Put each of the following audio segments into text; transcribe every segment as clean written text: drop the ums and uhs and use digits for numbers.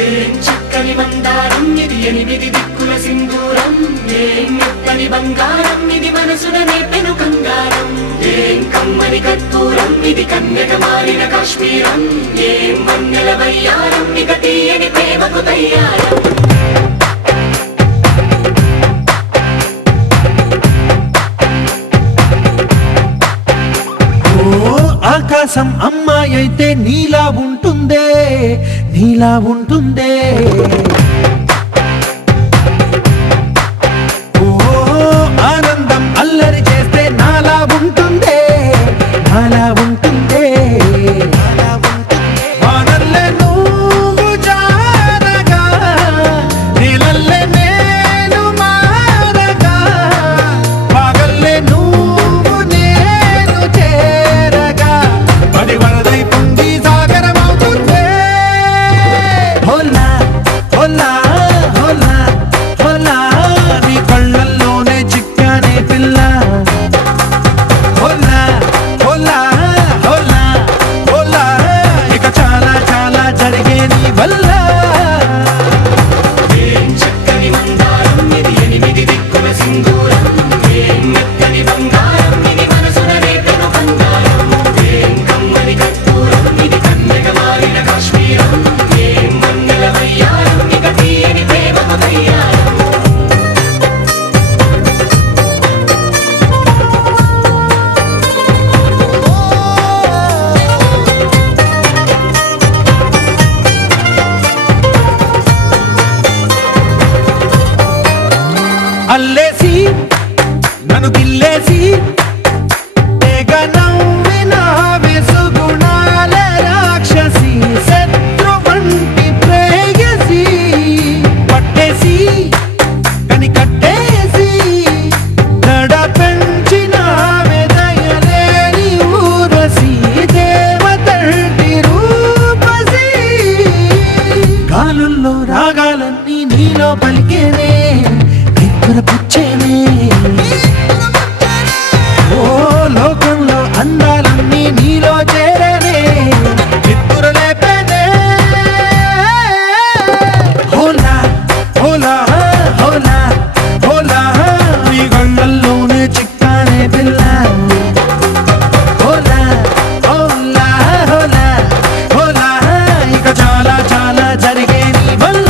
ఏం చక్కని మందారం ఇది ఎనిమిది దిక్కుల సింధూరం ఏం మెత్తని బంగారం ఇది మనసున నేపెను కంగారం ఏం కమ్మని కర్పూరం ఇది కన్యక మారిన కాశ్మీరం ఏం వన్నెల వయ్యారం ఇక తీయని ప్రేమకు తయ్యారం ఆకాశం అమ్మాయి అయితే నీలా ఉంటుందే నీలా ఉంటుందే ఓ ఆనందం అల్లరి చేస్తే నాలా ఉంటుందే నాలా ఉంటుందే వానల్లే నువ్వు జారగా నీలల్లే నేను మారగా పగల్లే నువ్వు నేను చేరగా పడి వరదై పొంగి సాగరమవుతుందే హోలా హోలా హోలా హోలా నీ కళ్ళల్లోనే చిక్కానే పిల్ల హోలా హోలా హోలా హోలా ఇక చాలా చాలా జరిగే నీ వల్ల ఏం చక్కని మందారం ఇది ఎనిమిది దిక్కుల సింధూరం ఏం మెత్తని బంగారం ఇది మనసున రేపెను కంగారం ఏం కమ్మని కర్పూరం ఇది కన్యక మారిన కాశ్మీరం ఏం వన్నెల వయ్యారం ఇక తీయని ప్రేమకు తయ్యారం అల్లేసి నన్ను గిల్లేసి తెగ నవ్విన వెసుగుణాల రాక్షసి శత్రు వంటి ప్రేయసి పట్టేసి కని కట్టేసి దడ పెంచిన దయలేని ఊరసి దేవతంటి రూపసి గాలుల్లో రాగాలన్నీ నీలో పలికేనే పుచ్చేనే ఓ లోకంలో అందాలన్నీ నీలో చేరనే నిద్దురలేపేనే హోలా హోలా హోలా హోలా నీ కళ్ళల్లోనే చిక్కానే పిల్ల హోలా హోలా హోలా హోలా ఇక చాలా చాలా జరిగే నీ వల్ల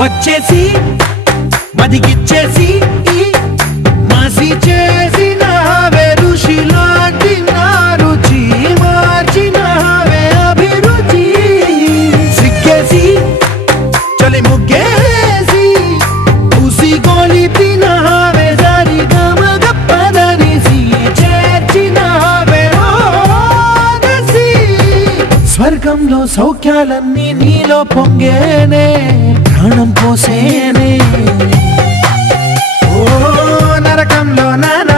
వచ్చేసి మదిగిచ్చేసి మాసి చేసిన ఋషి లాంటి నా రుచి మార్చినవే అభిరుచి సిగ్గేసి చలి ముగ్గేసి పూసి గోలిపినవే సరి గమగప్పదనిసి చేర్చినవే ఓదసి స్వర్గంలో సౌఖ్యాలన్నీ నీలో పొంగేనే ప్రాణం పోసేనే ఓ నరకంలో నానా